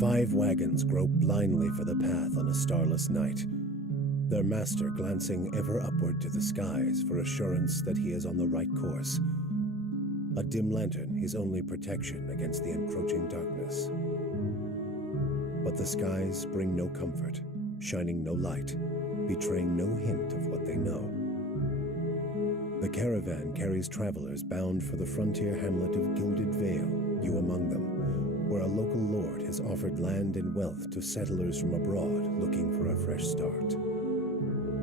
5 wagons grope blindly for the path on a starless night, their master glancing ever upward to the skies for assurance that he is on the right course. A dim lantern his only protection against the encroaching darkness. But the skies bring no comfort, shining no light, betraying no hint of what they know. The caravan carries travelers bound for the frontier hamlet of Gilded Vale, you among them, where a local lord has offered land and wealth to settlers from abroad looking for a fresh start.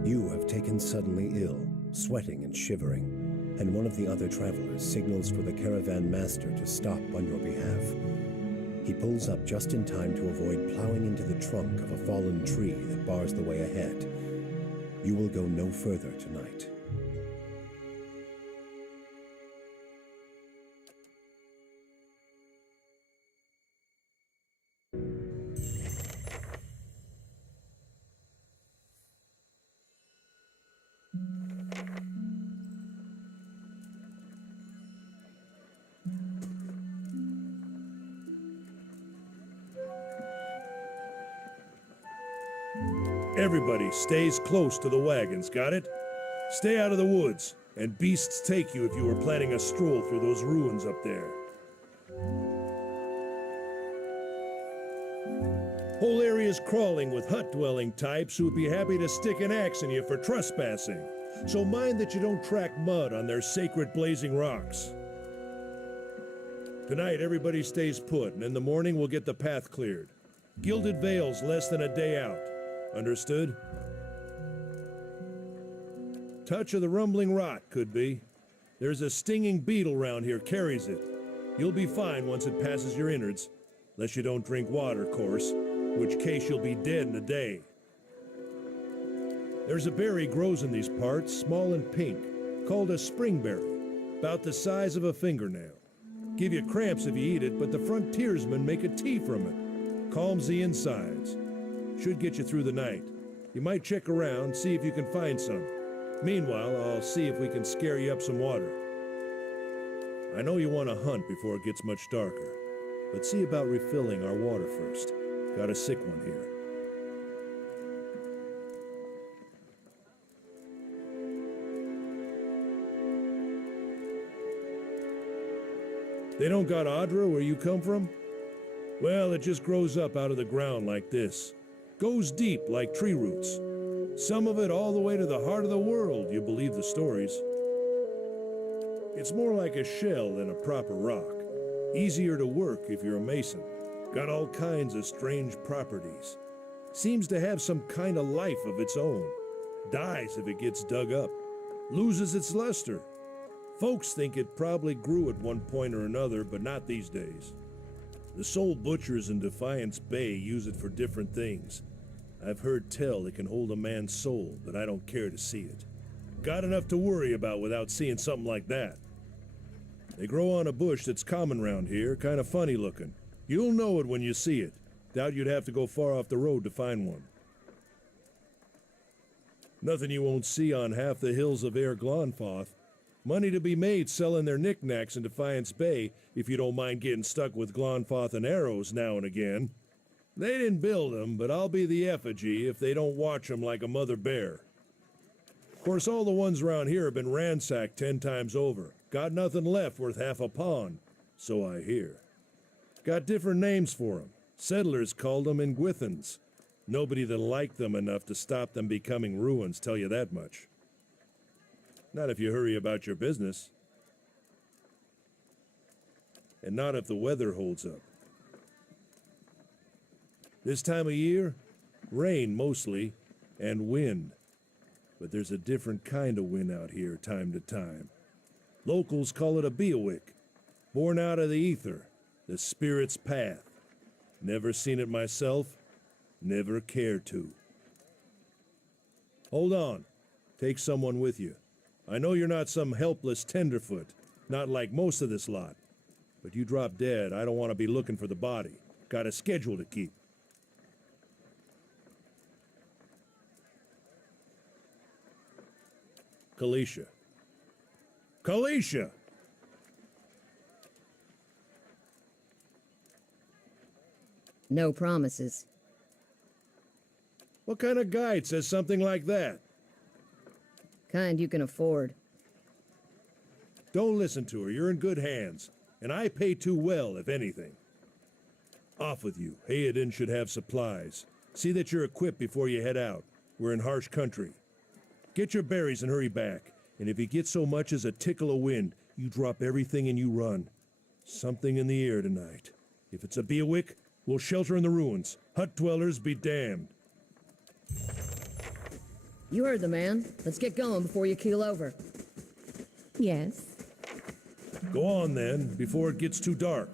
You have taken suddenly ill, sweating and shivering, and one of the other travelers signals for the caravan master to stop on your behalf. He pulls up just in time to avoid plowing into the trunk of a fallen tree that bars the way ahead. You will go no further tonight. Everybody stays close to the wagons, got it? Stay out of the woods, and beasts take you if you were planning a stroll through those ruins up there. Whole area's crawling with hut-dwelling types who would be happy to stick an axe in you for trespassing. So mind that you don't track mud on their sacred blazing rocks. Tonight, everybody stays put, and in the morning we'll get the path cleared. Gilded Vale's less than a day out. Understood? Touch of the rumbling rot, could be. There's a stinging beetle round here, carries it. You'll be fine once it passes your innards. Unless you don't drink water, course. In which case you'll be dead in a day. There's a berry grows in these parts, small and pink, called a springberry, about the size of a fingernail. Give you cramps if you eat it, but the frontiersmen make a tea from it. Calms the insides. Should get you through the night. You might check around, see if you can find some. Meanwhile, I'll see if we can scare you up some water. I know you want to hunt before it gets much darker, but see about refilling our water first. Got a sick one here. They don't got Adra where you come from? Well, it just grows up out of the ground like this. Goes deep like tree roots. Some of it all the way to the heart of the world, you believe the stories. It's more like a shell than a proper rock. Easier to work if you're a mason. Got all kinds of strange properties. Seems to have some kind of life of its own. Dies if it gets dug up. Loses its luster. Folks think it probably grew at one point or another, but not these days. The soul butchers in Defiance Bay use it for different things. I've heard tell it can hold a man's soul, but I don't care to see it. Got enough to worry about without seeing something like that. They grow on a bush that's common round here, kind of funny looking. You'll know it when you see it. Doubt you'd have to go far off the road to find one. Nothing you won't see on half the hills of Air Glonfoth. Money to be made selling their knickknacks in Defiance Bay, if you don't mind getting stuck with Glonfoth and arrows now and again. They didn't build them, but I'll be the effigy if they don't watch them like a mother bear. Of course, all the ones around here have been ransacked 10 times over. Got nothing left worth half a pond, so I hear. Got different names for them. Settlers called them Ingwithans. Nobody that liked them enough to stop them becoming ruins, tell you that much. Not if you hurry about your business. And not if the weather holds up. This time of year, rain mostly, and wind. But there's a different kind of wind out here time to time. Locals call it a beowick, born out of the ether, the spirit's path. Never seen it myself, never cared to. Hold on, take someone with you. I know you're not some helpless tenderfoot, not like most of this lot. But you drop dead, I don't want to be looking for the body. Got a schedule to keep. Kalisha. Kalisha! No promises. What kind of guide says something like that? Kind you can afford. Don't listen to her. You're in good hands. And I pay too well, if anything. Off with you. Hayden should have supplies. See that you're equipped before you head out. We're in harsh country. Get your berries and hurry back. And if you get so much as a tickle of wind, you drop everything and you run. Something in the air tonight. If it's a Beawick, we'll shelter in the ruins. Hut dwellers be damned. You heard the man. Let's get going before you keel over. Yes. Go on then, before it gets too dark.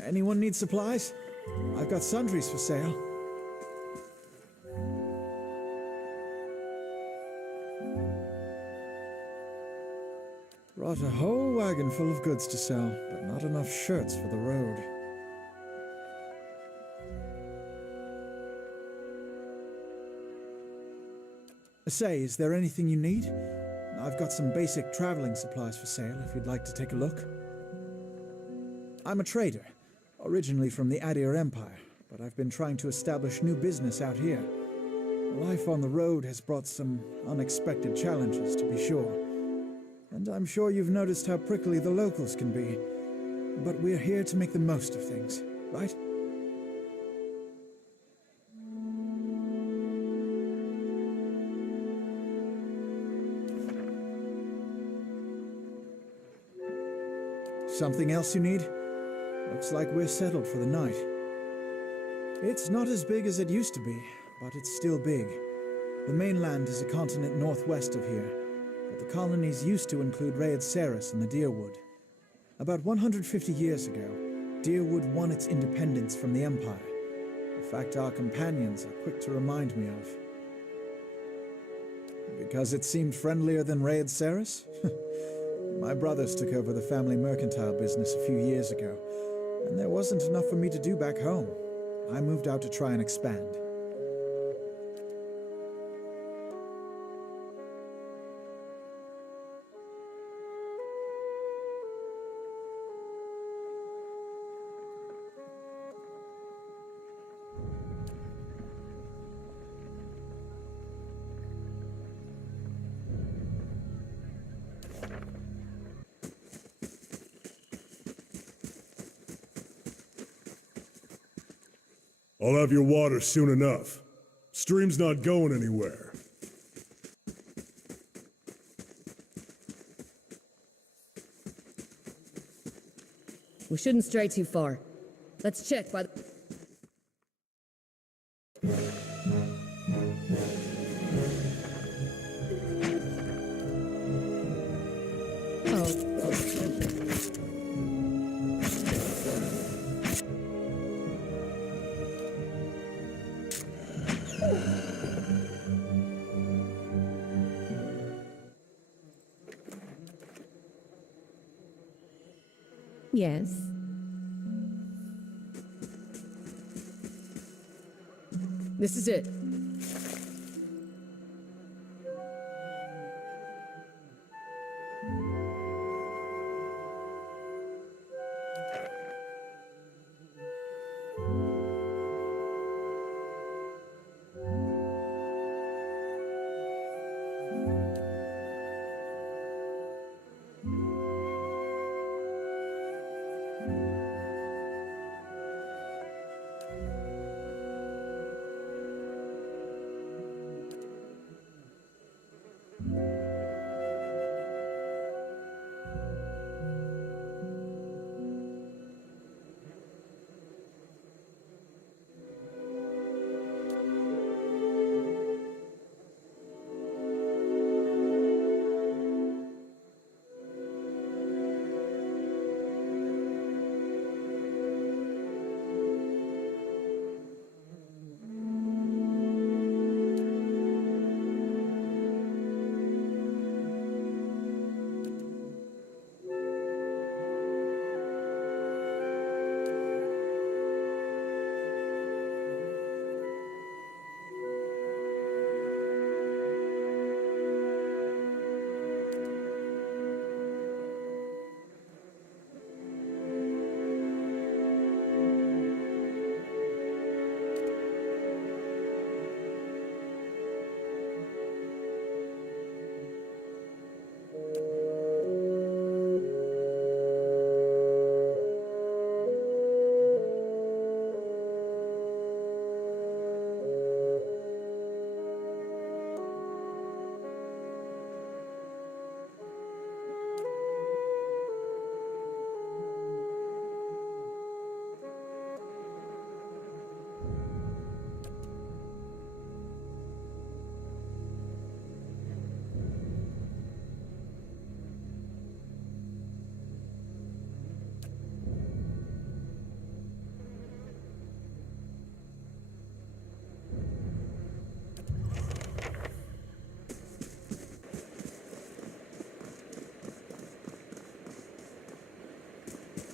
Anyone need supplies? I've got sundries for sale. Brought a whole wagon full of goods to sell, but not enough shirts for the road. Say, is there anything you need? I've got some basic traveling supplies for sale if you'd like to take a look. I'm a trader, originally from the Adir Empire, but I've been trying to establish new business out here. Life on the road has brought some unexpected challenges, to be sure. And I'm sure you've noticed how prickly the locals can be. But we're here to make the most of things, right? Something else you need? Looks like we're settled for the night. It's not as big as it used to be, but it's still big. The mainland is a continent northwest of here, but the colonies used to include Raed Saris and the Deerwood. About 150 years ago, Deerwood won its independence from the Empire. A fact our companions are quick to remind me of. Because it seemed friendlier than Raed Saris? My brothers took over the family mercantile business a few years ago, and there wasn't enough for me to do back home. I moved out to try and expand. I'll have your water soon enough. Stream's not going anywhere. We shouldn't stray too far. Let's check by the... Yes. This is it.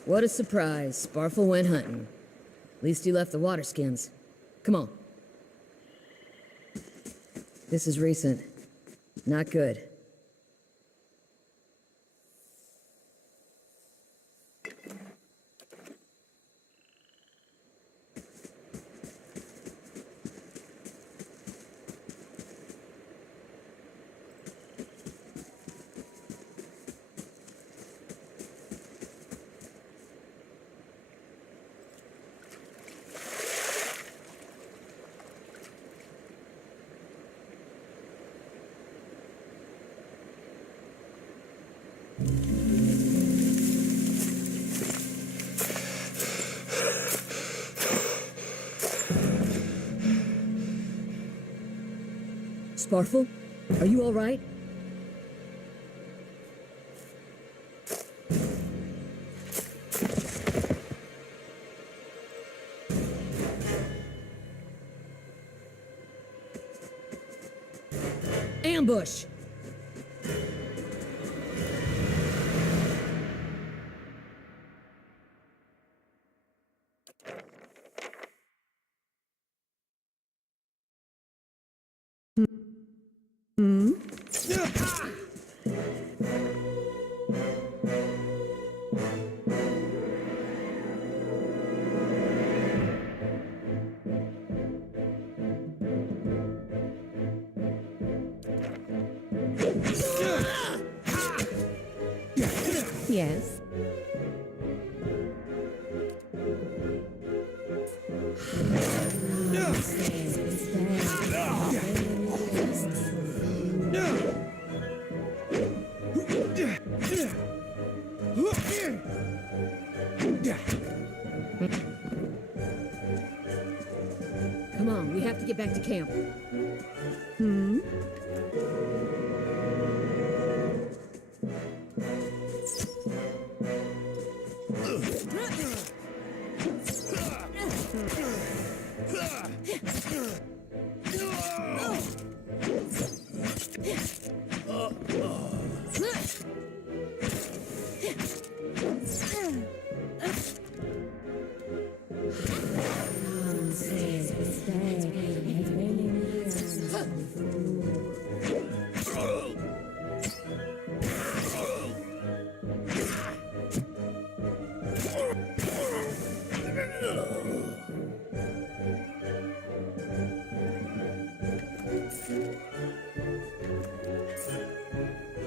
What a surprise. Sparfle went hunting. At least he left the water skins. Come on. This is recent. Not good. Sparfle? Are you all right? Ambush! Yes. Come on, we have to get back to camp.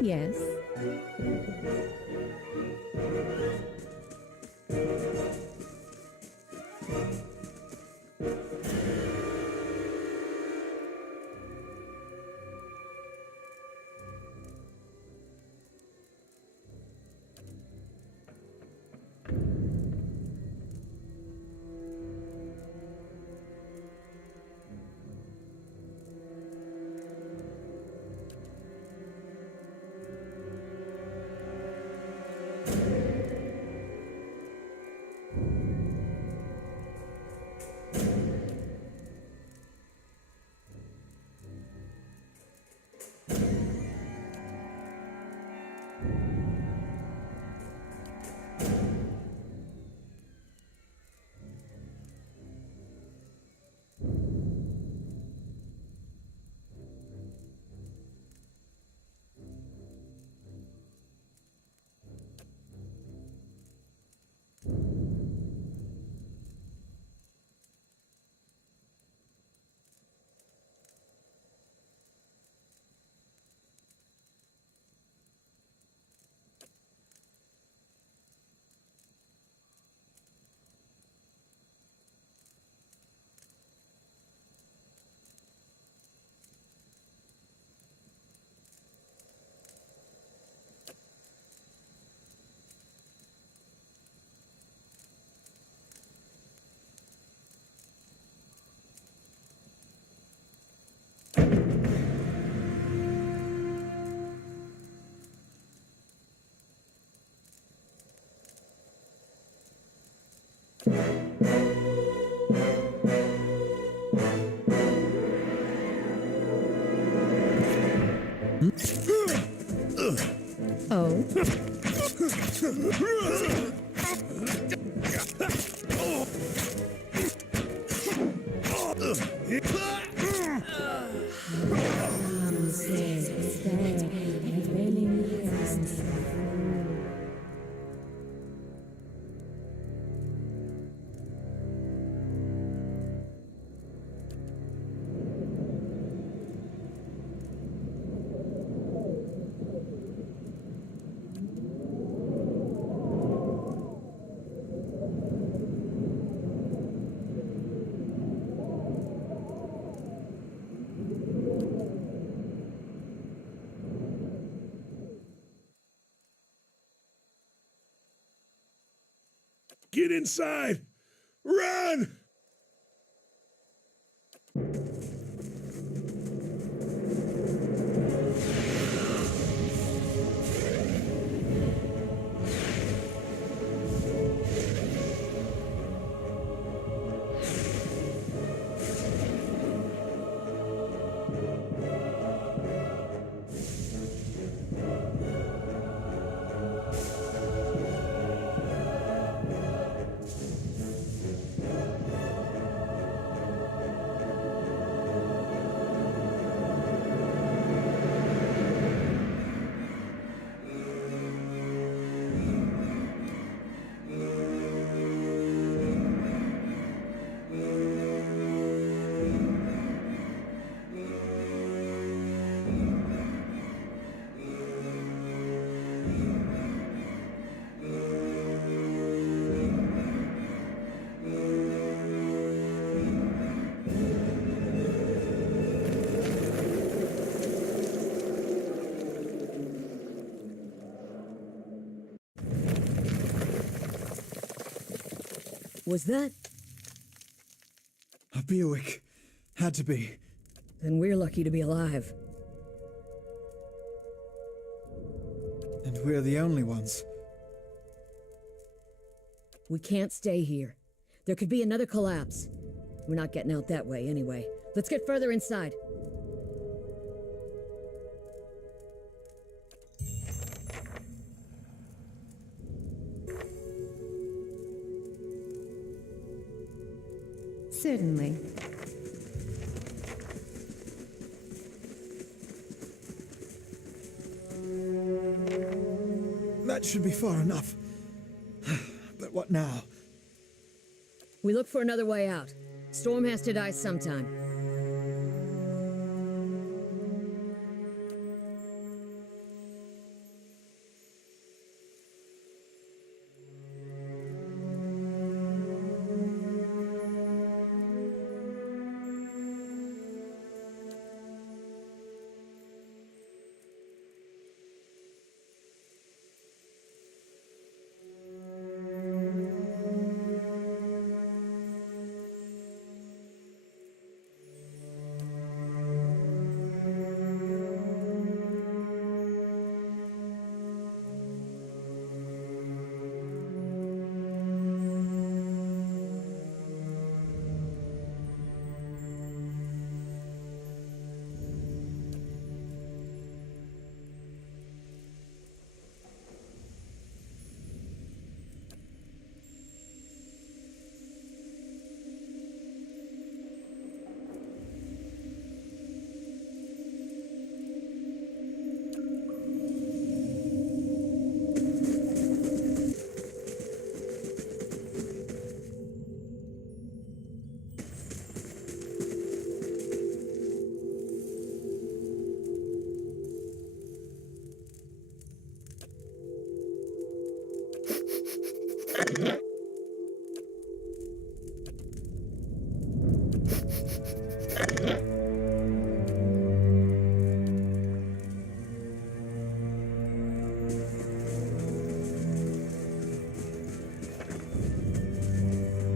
Yes. Oh. Get inside! Run! Was that? A Buick. Had to be. Then we're lucky to be alive. And we're the only ones. We can't stay here. There could be another collapse. We're not getting out that way anyway. Let's get further inside. Certainly. That should be far enough. But what now? We look for another way out. Storm has to die sometime.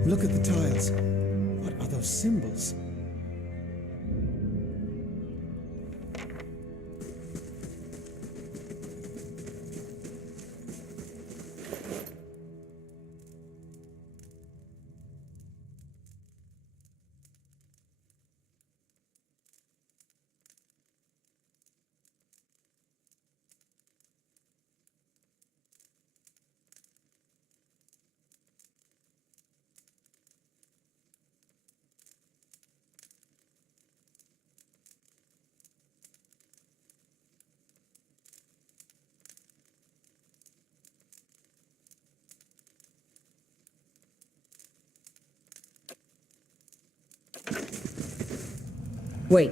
Look at the tiles. What are those symbols? Wait,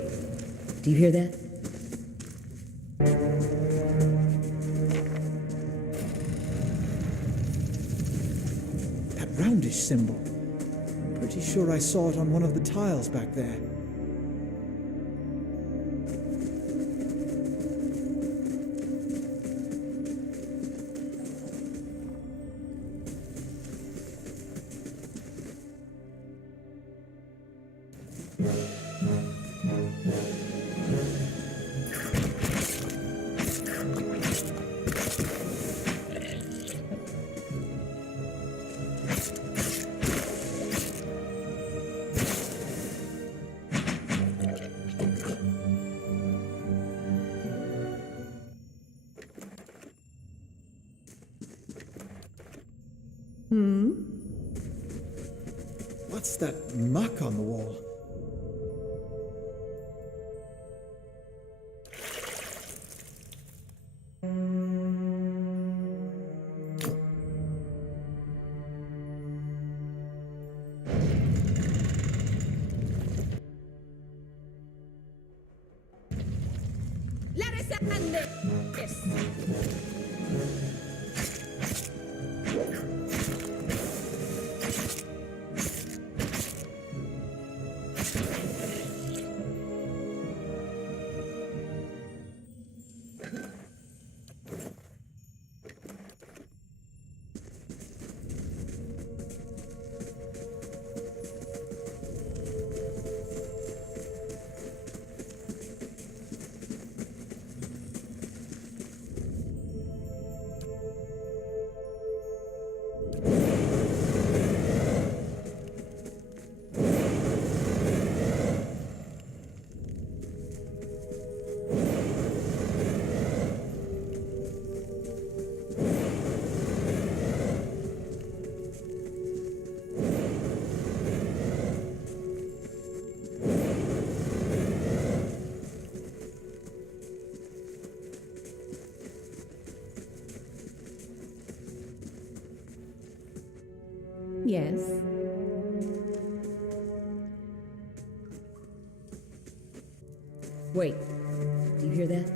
do you hear that? That roundish symbol. Pretty sure I saw it on one of the tiles back there. What's that muck on the wall? Let us end this! Yes. Wait, do you hear that?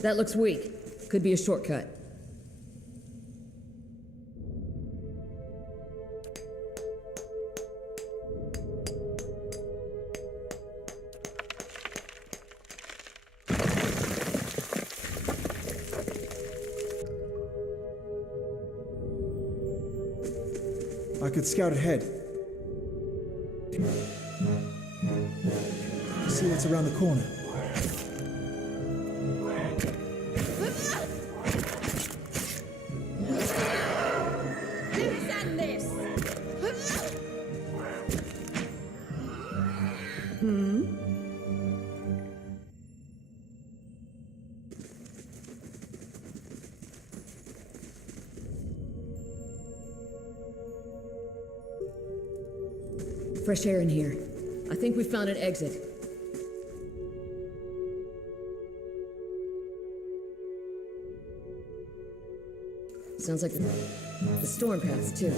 That looks weak. Could be a shortcut. I could scout ahead. See what's around the corner. Fresh air in here. I think we found an exit. Sounds like the storm paths, too.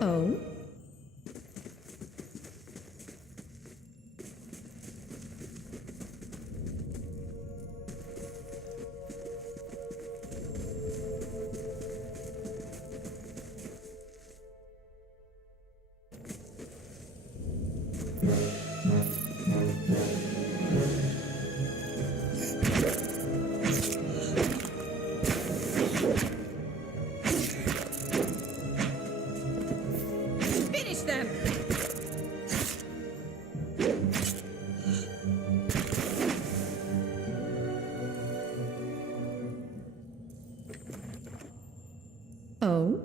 Oh? Finish them! Oh?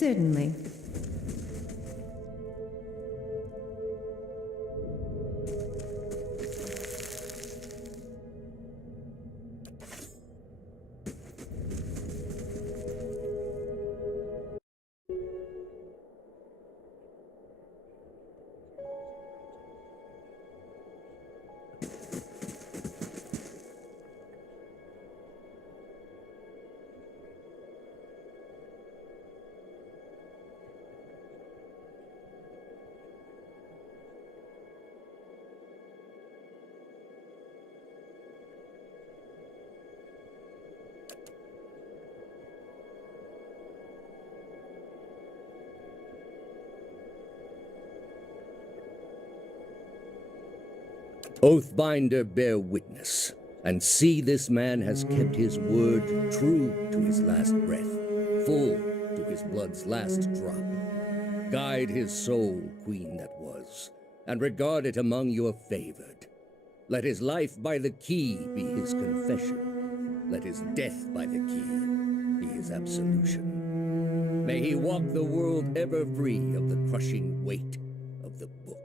Certainly. Oathbinder, bear witness, and see this man has kept his word, true to his last breath, full to his blood's last drop. Guide his soul, queen that was, and regard it among your favored. Let his life by the key be his confession. Let his death by the key be his absolution. May he walk the world ever free of the crushing weight of the book.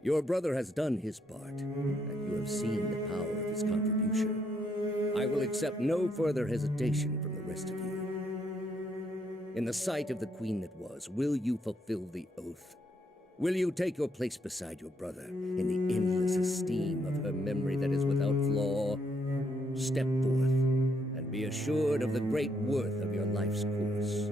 Your brother has done his part, and you have seen the power of his contribution. I will accept no further hesitation from the rest of you. In the sight of the queen that was, will you fulfill the oath? Will you take your place beside your brother in the endless esteem of her memory that is without flaw? Step forth, and be assured of the great worth of your life's course.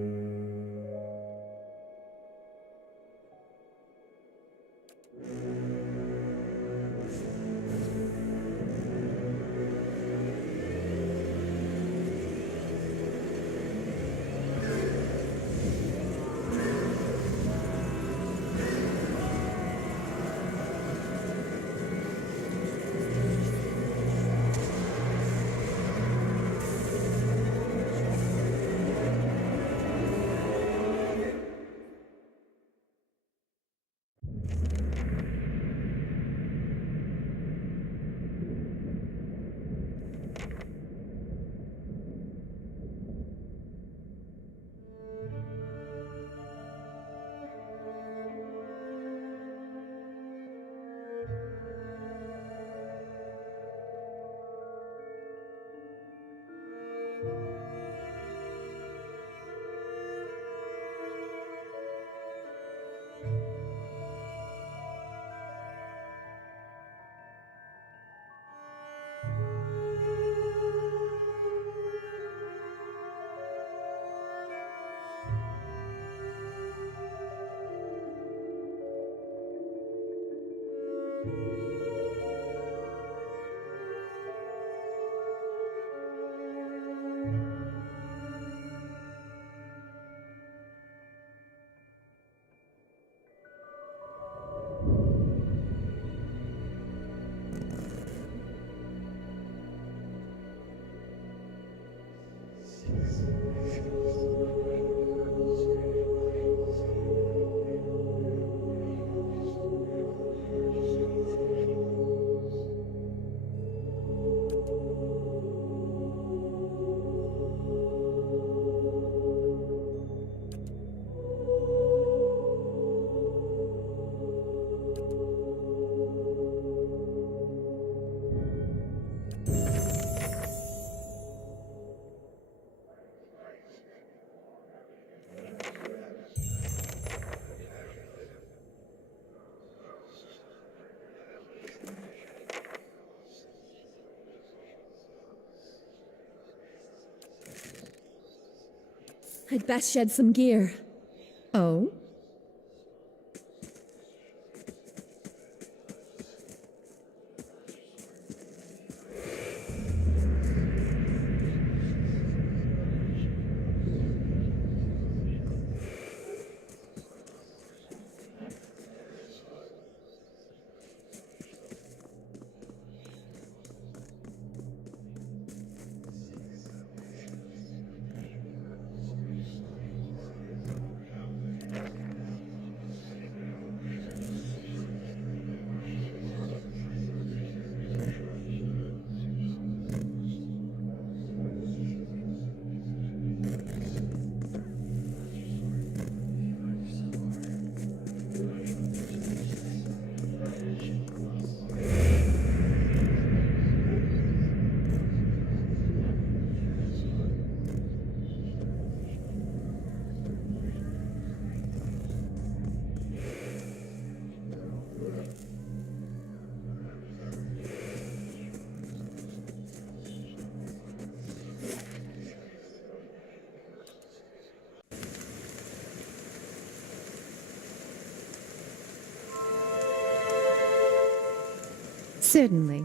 I'd best shed some gear. Oh? Certainly.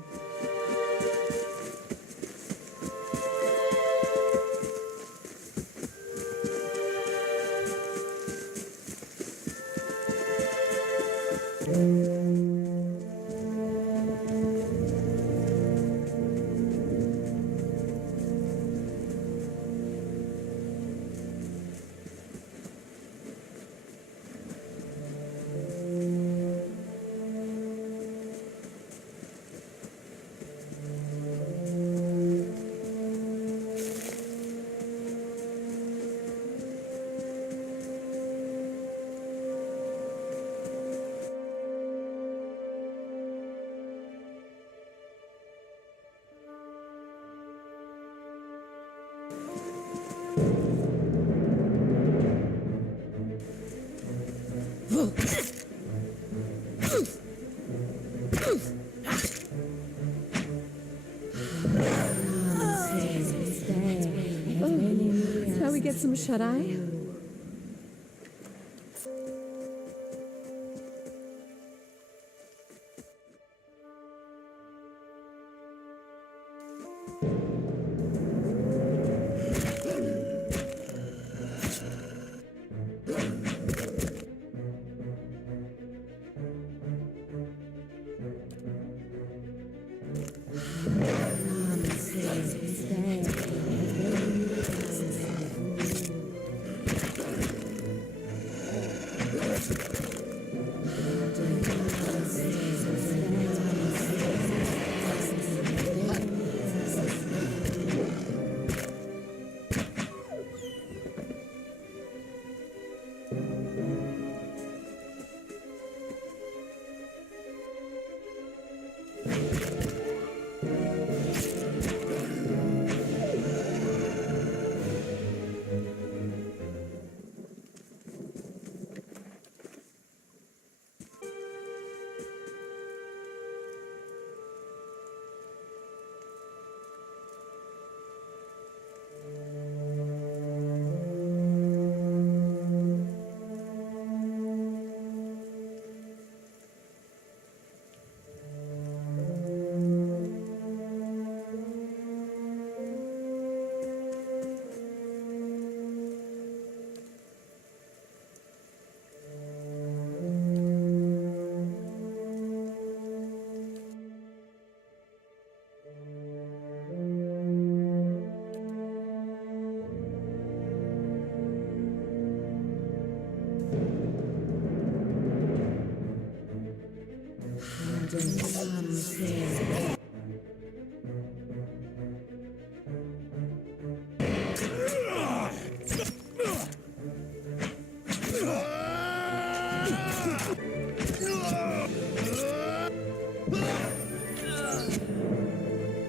Shall we get some shut-eye?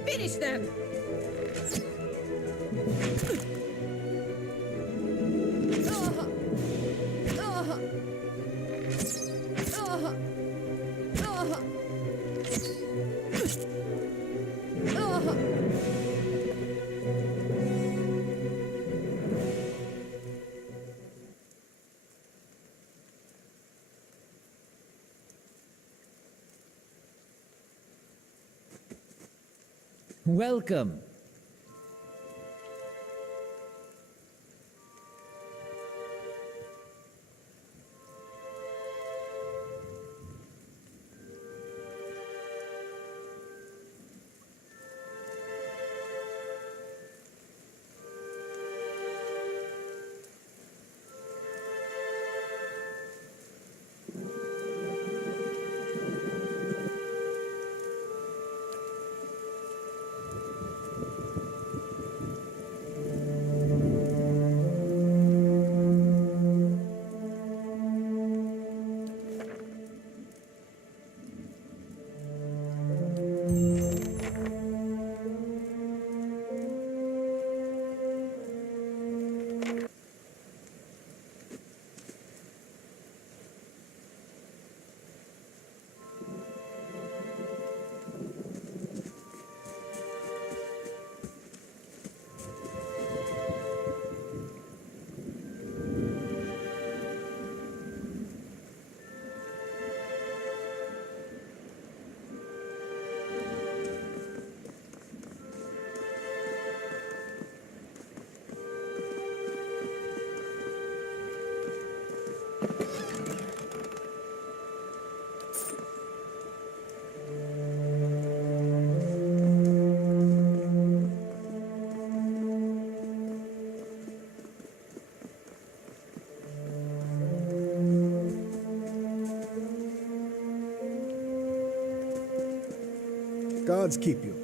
Finish them! Welcome. Gods keep you.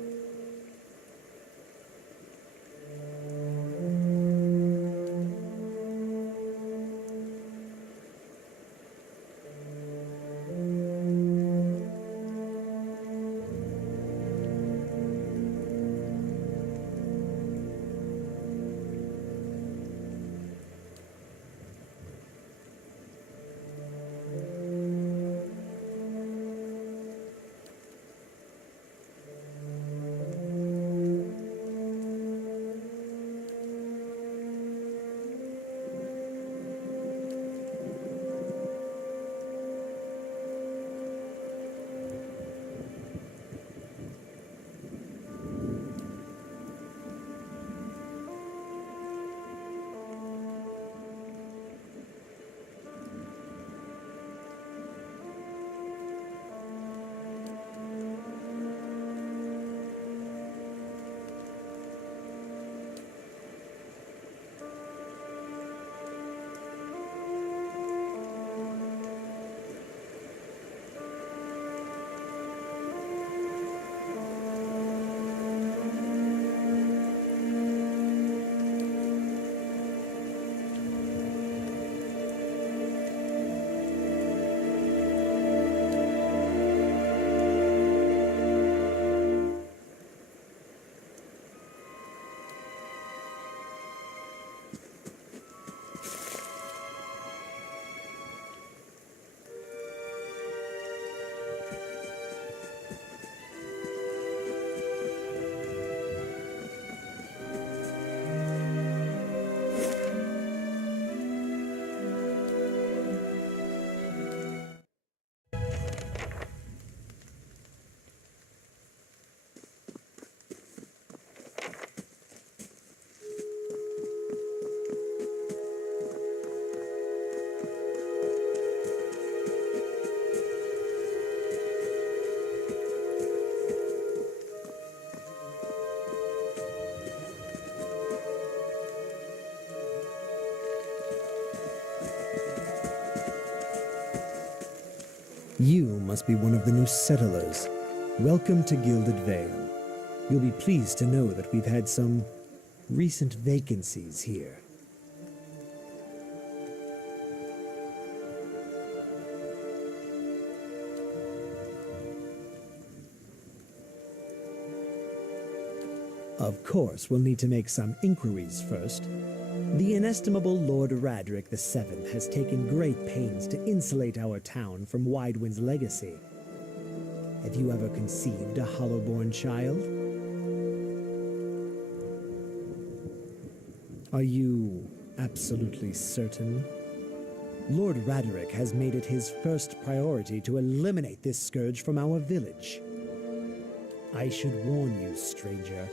You must be one of the new settlers. Welcome to Gilded Vale. You'll be pleased to know that we've had some recent vacancies here. Of course, we'll need to make some inquiries first. The inestimable Lord Radric VII has taken great pains to insulate our town from Widewind's legacy. Have you ever conceived a Hollowborn child? Are you absolutely certain? Lord Radric has made it his first priority to eliminate this scourge from our village. I should warn you, stranger.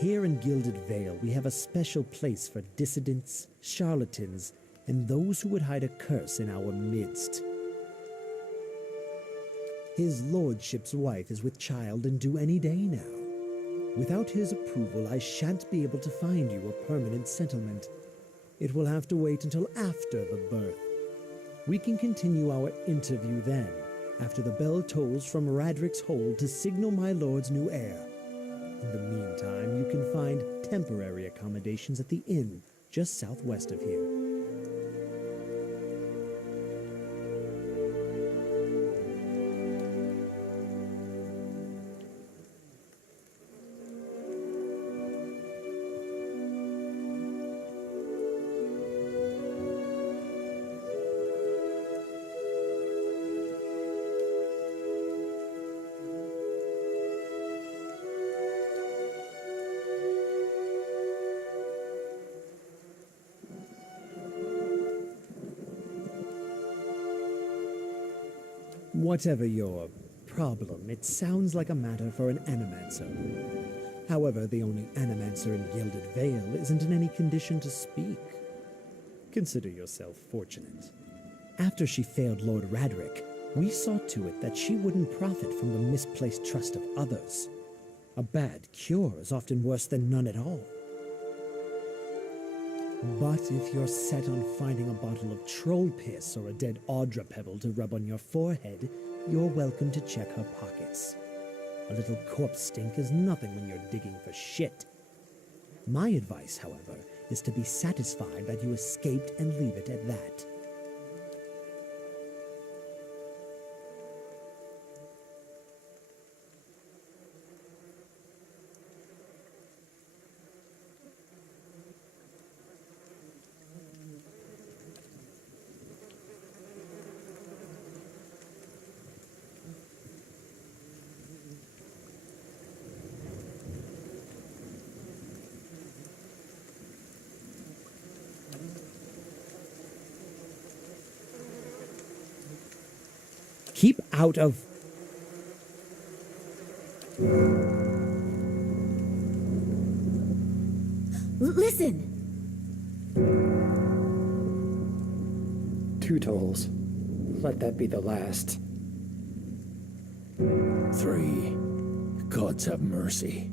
Here in Gilded Vale, we have a special place for dissidents, charlatans, and those who would hide a curse in our midst. His lordship's wife is with child and due any day now. Without his approval, I shan't be able to find you a permanent settlement. It will have to wait until after the birth. We can continue our interview then, after the bell tolls from Radric's hold to signal my lord's new heir. In the meantime, you can find temporary accommodations at the inn just southwest of here. Whatever your problem, it sounds like a matter for an animancer. However, the only animancer in Gilded Vale isn't in any condition to speak. Consider yourself fortunate. After she failed Lord Radric, we saw to it that she wouldn't profit from the misplaced trust of others. A bad cure is often worse than none at all. But if you're set on finding a bottle of troll piss or a dead Audra pebble to rub on your forehead, you're welcome to check her pockets. A little corpse stink is nothing when you're digging for shit. My advice, however, is to be satisfied that you escaped and leave it at that. Keep out of... Listen! 2 tolls. Let that be the last. 3. Gods have mercy.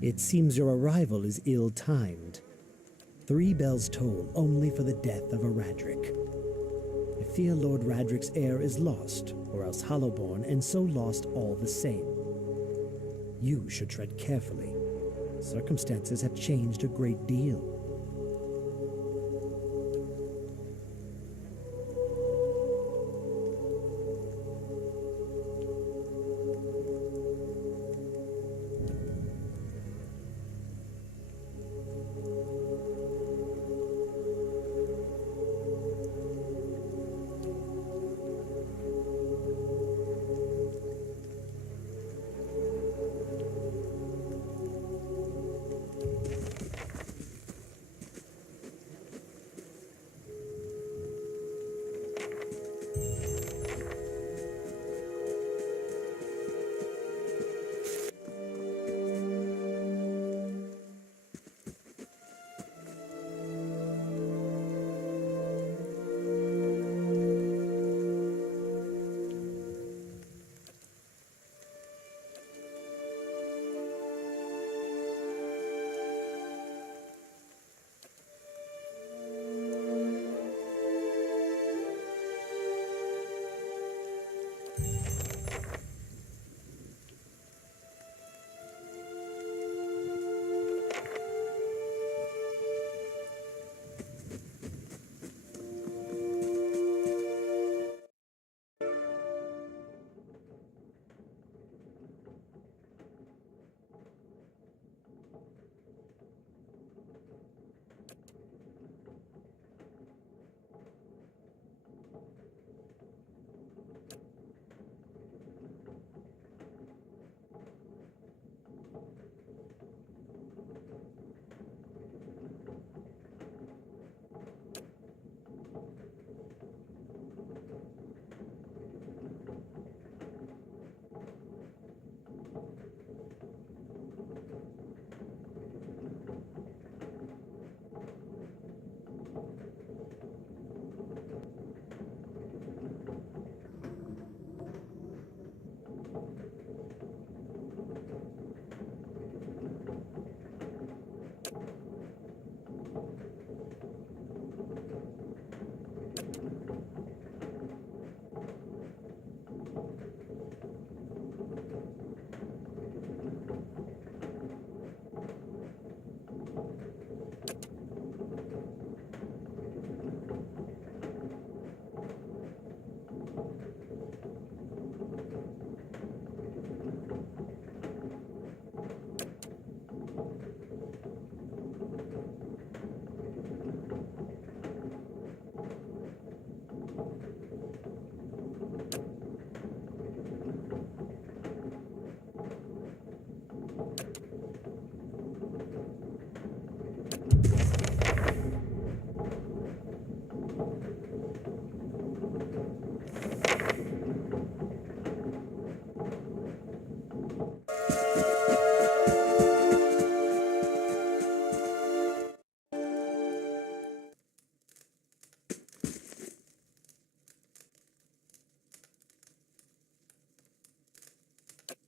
It seems your arrival is ill-timed. 3 bells toll only for the death of a Radric. I fear Lord Radric's heir is lost, or else Hollowborn, and so lost all the same. You should tread carefully. Circumstances have changed a great deal.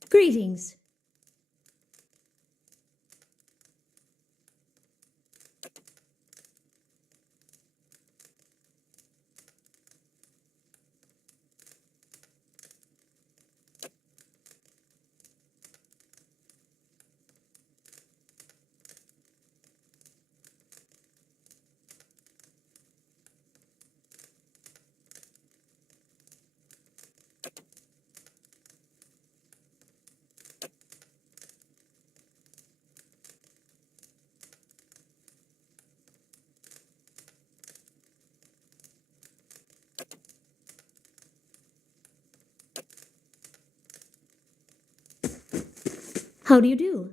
Greetings. How do you do?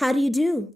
How do you do?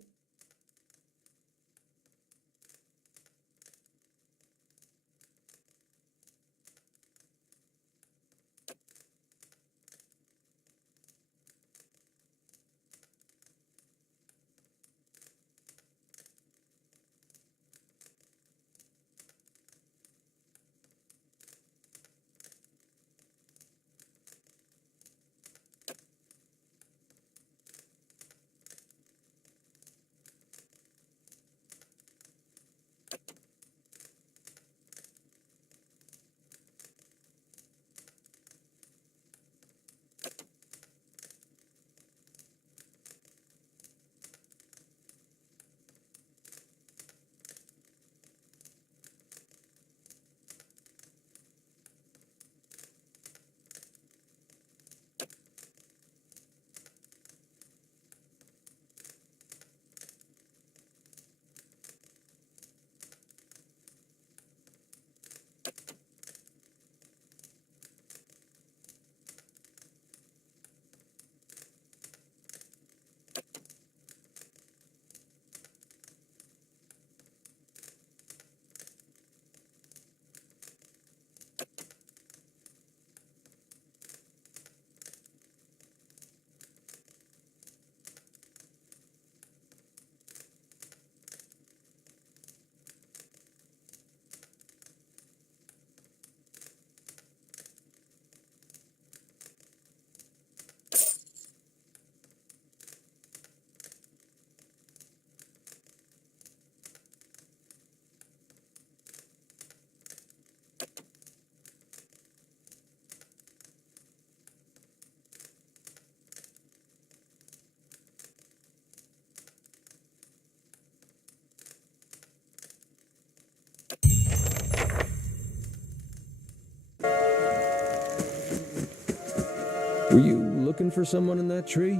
Were you looking for someone in that tree?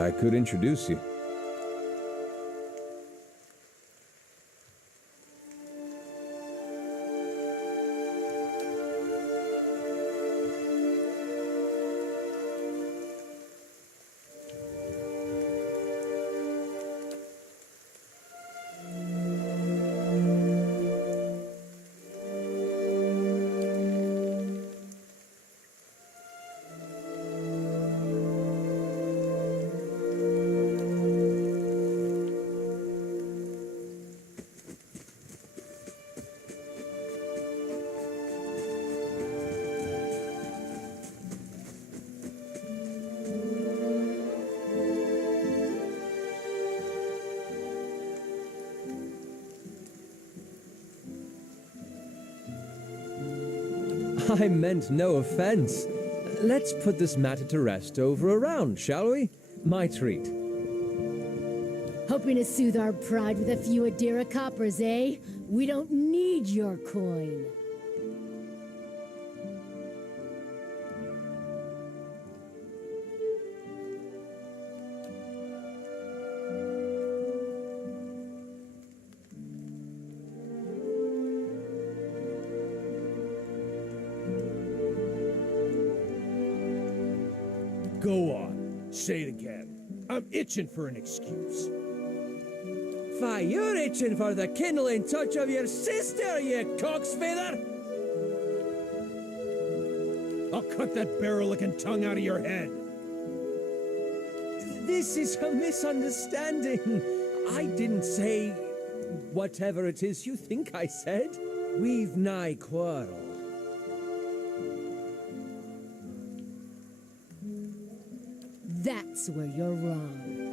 I could introduce you. I meant no offense. Let's put this matter to rest over a round, shall we? My treat. Hoping to soothe our pride with a few Adira coppers, eh? We don't need your coin. Go on. Say it again. I'm itching for an excuse. Why, you're itching for the kindling touch of your sister, you cocksfeather! I'll cut that barrel-looking tongue out of your head. This is a misunderstanding. I didn't say whatever it is you think I said. We've nigh quarrel. That's where you're wrong.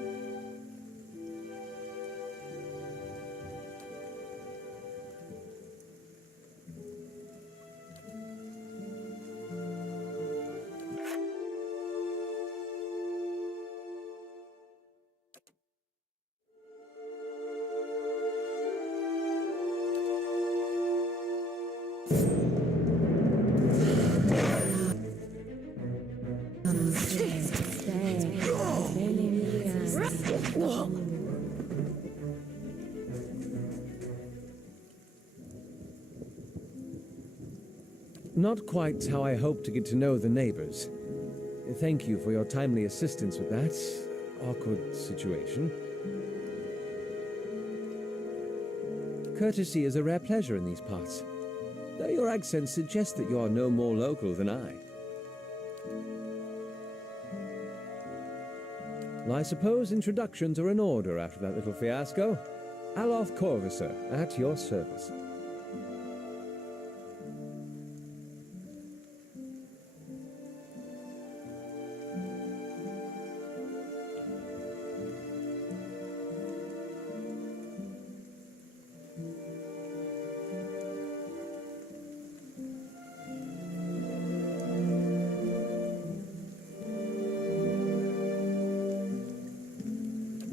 Not quite how I hoped to get to know the neighbors. Thank you for your timely assistance with that awkward situation. Courtesy is a rare pleasure in these parts, though your accent suggests that you are no more local than I. Well, I suppose introductions are in order after that little fiasco. Aloth Corvisor, at your service.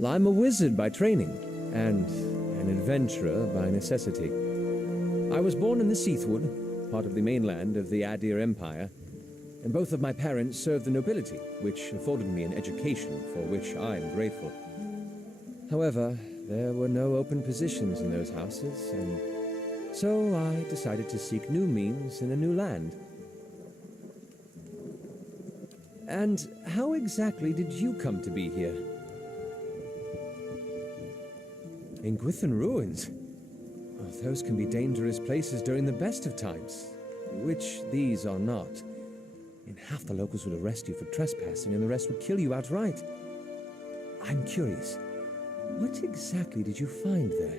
I'm a wizard by training, and an adventurer by necessity. I was born in the Seathwood, part of the mainland of the Adir Empire, and both of my parents served the nobility, which afforded me an education for which I am grateful. However, there were no open positions in those houses, and so I decided to seek new means in a new land. And how exactly did you come to be here? In Gwithan Ruins? Oh, those can be dangerous places during the best of times, which these are not. And half the locals would arrest you for trespassing and the rest would kill you outright. I'm curious, what exactly did you find there?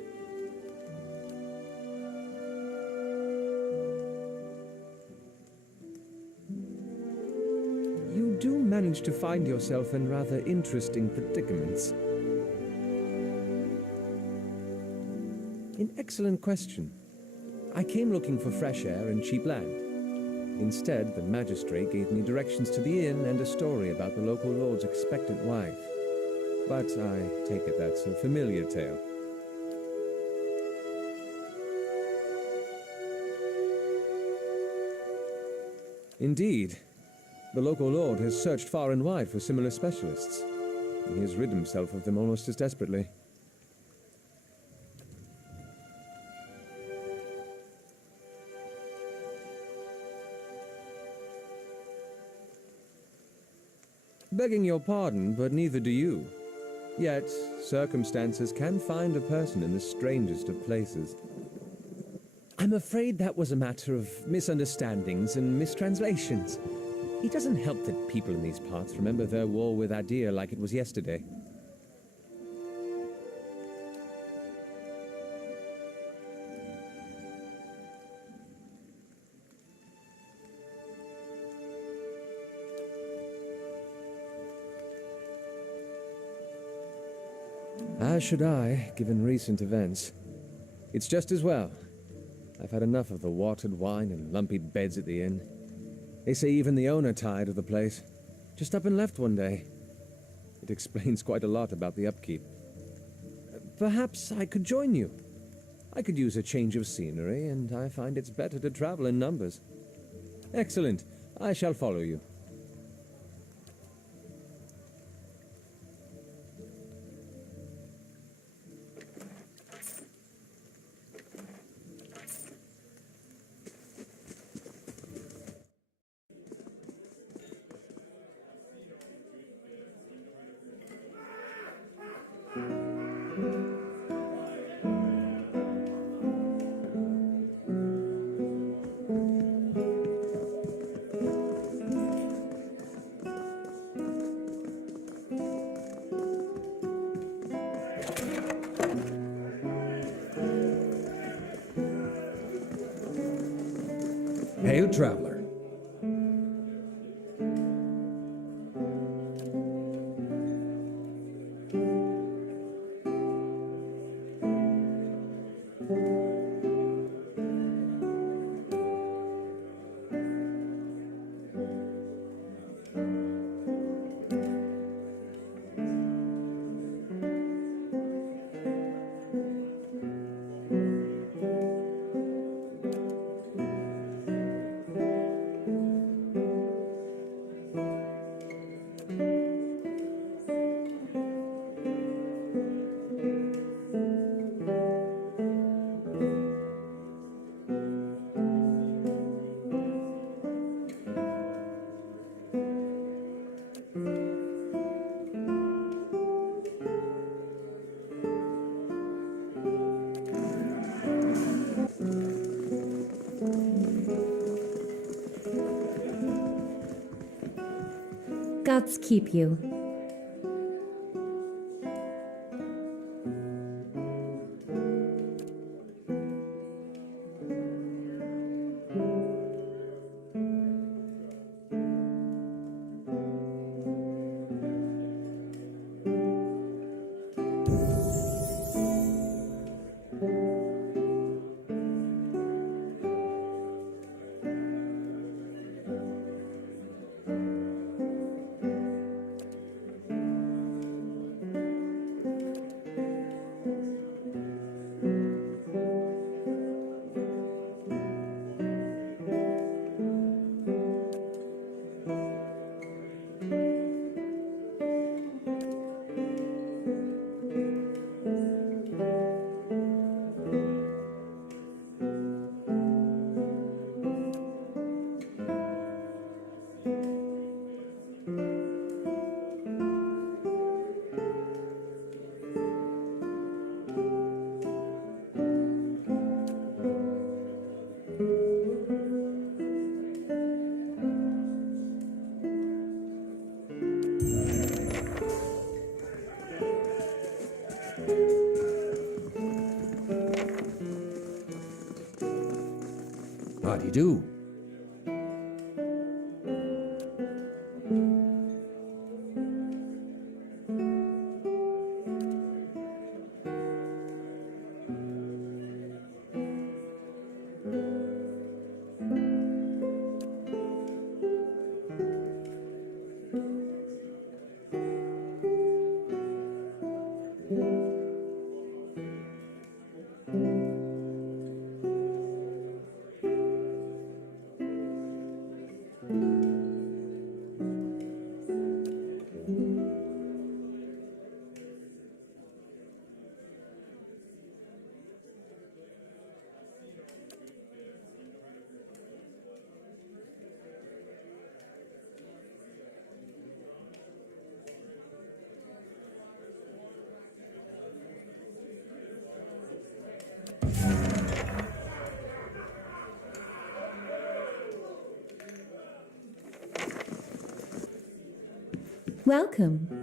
You do manage to find yourself in rather interesting predicaments. An excellent question. I came looking for fresh air and cheap land. Instead, the magistrate gave me directions to the inn and a story about the local lord's expectant wife. But I take it that's a familiar tale. Indeed. The local lord has searched far and wide for similar specialists. He has rid himself of them almost as desperately. Begging your pardon, but neither do you. Yet, circumstances can find a person in the strangest of places. I'm afraid that was a matter of misunderstandings and mistranslations. It doesn't help that people in these parts remember their war with Adir like it was yesterday. As should I, given recent events. It's just as well. I've had enough of the watered wine and lumpy beds at the inn. They say even the owner tired of the place. Just up and left one day. It explains quite a lot about the upkeep. Perhaps I could join you. I could use a change of scenery, and I find it's better to travel in numbers. Excellent. I shall follow you. Hail, traveler. Gods keep you. Howdy do. Welcome.